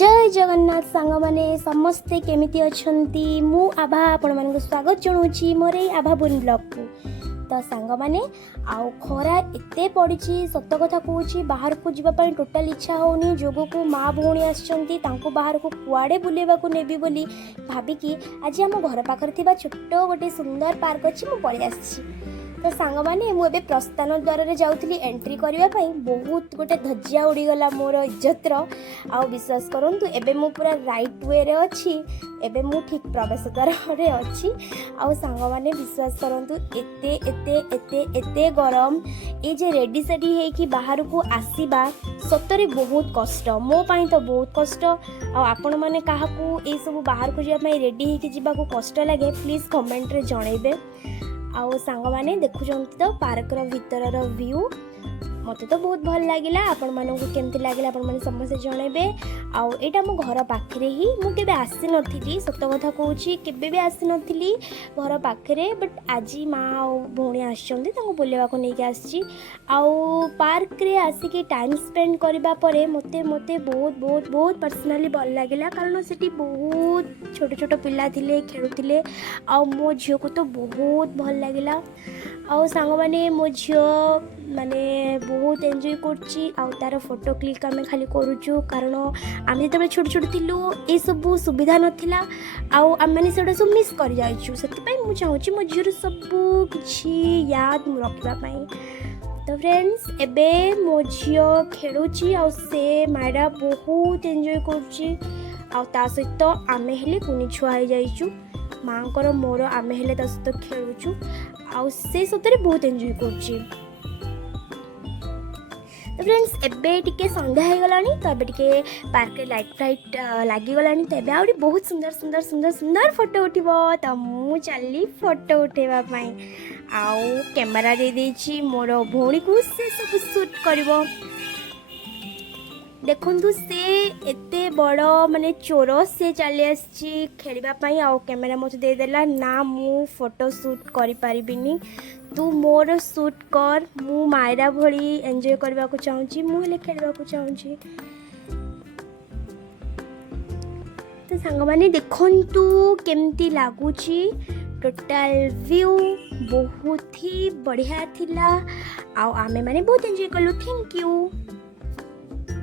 जय जगन्नाथ सांग माने समस्ते केमिति अछंती मु आभा आपण मानक स्वागत जणाउछि मोर ए आभा बुन ब्लॉग को। तो सांग माने आउ खरा एते पड़िछि सत्य कथा कहूछि बाहर को जीवा पई टोटल इच्छा होनी जोगो को माँ भौणी आछंती तांको बाहर को कुआडे बुलेबा को नेबी बोली भाबिकी आज हम घर पाखर थिबा छोटो गोटे सुंदर पार्क अछि मु पळि आछि। तो सांग माने मु एबे प्रस्थान द्वार रे जाउथली एंट्री करिवा पई बहुत गोटे धज्जिया उड़ी गला मोर इज्जतर आ विश्वास करंतु एबे मु पूरा राइट वे रे अछि एबे मु ठीक प्रवेश द्वार रे अछि आ सांग माने विश्वास करंतु एते एते एते एते गरम ए जे रेडी सेडी हे कि बाहर को आसीबा सतरे बहुत कष्ट मो पई तो बहुत कष्ट आ आपण माने काहा को ए सब बाहर को जिया पई रेडी हे कि जिबा को कष्ट लागे प्लीज कमेंट रे जणैबे। आउ सांग माने देखुचंती तो पार्क रो भीतर रो व्यू मते तो बहुत भल लागिला आपण मानकु केमति लागिला आपण माने समस्त जणैबे। आउ एटा मो घर पाखरे ही मु केबे आसी नथिली सत्य कथा कहूची केबे भी आसी नथिली घर पाखरे बट आजी माँ आउ भौणी आछंती तांको बुलेवा को नेकी आछि आउ पार्क रे आसी के टाइम स्पेंड करबा परे मते मते बहुत बहुत बहुत पर्सनली भल लागिला कारण सेठी बहुत छोट छोट पिला थिले खेलुथिले आउ मो झियो को तो बहुत भल लागिला। आउ सांग माने मो झियो माने बहुत एंजॉय करछि आउ तार फोटो क्लिक आमे खाली करूछु कारण आमे जतबे छोट छोट थिलु ए सब सुविधा नथिला आउ आमे माने सेडा सब मिस कर जाइछु सेति पई मु चाहूछि मो झियो सब किछि याद मु रखबा पई। तो फ्रेंड्स एबे मो झियो खेलुछि आउ से माडा बहुत एंजॉय करछि आउ ता सहित आमे हेले कुनी छुआ हो जाइछु मांकर मोर आमे हेले ता सहित खेलुछु आउ से सतरे बहुत एंजॉय करछि। तो फ्रेंड्स एबे टिके संध्या हो गलानी तो एबे टिके पार्क रे लाइट फाइट लागी गलानी तो एबे आउडी बहुत सुंदर सुंदर सुंदर सुंदर फोटो उठिबो तो मु चली फोटो उठेबा पई आउ कैमरा दे देछि मोर भौणी को से सब शूट करबो। देखंतु से एते बड़ माने चोर से चली आछि खेलिबा पई आउ कैमरा मते दे देला ना मु फोटो शूट करि परिबिनी तू मोर शूट कर मु मायरा भली एंजॉय करबा को चाहूची मु हेले खेलबा को चाहूची। तो सांग माने देखंतु केमती लागुची टोटल व्यू बहुत ही बढ़िया थिला आउ आमे माने बहुत एंजॉय कलु। Thank you.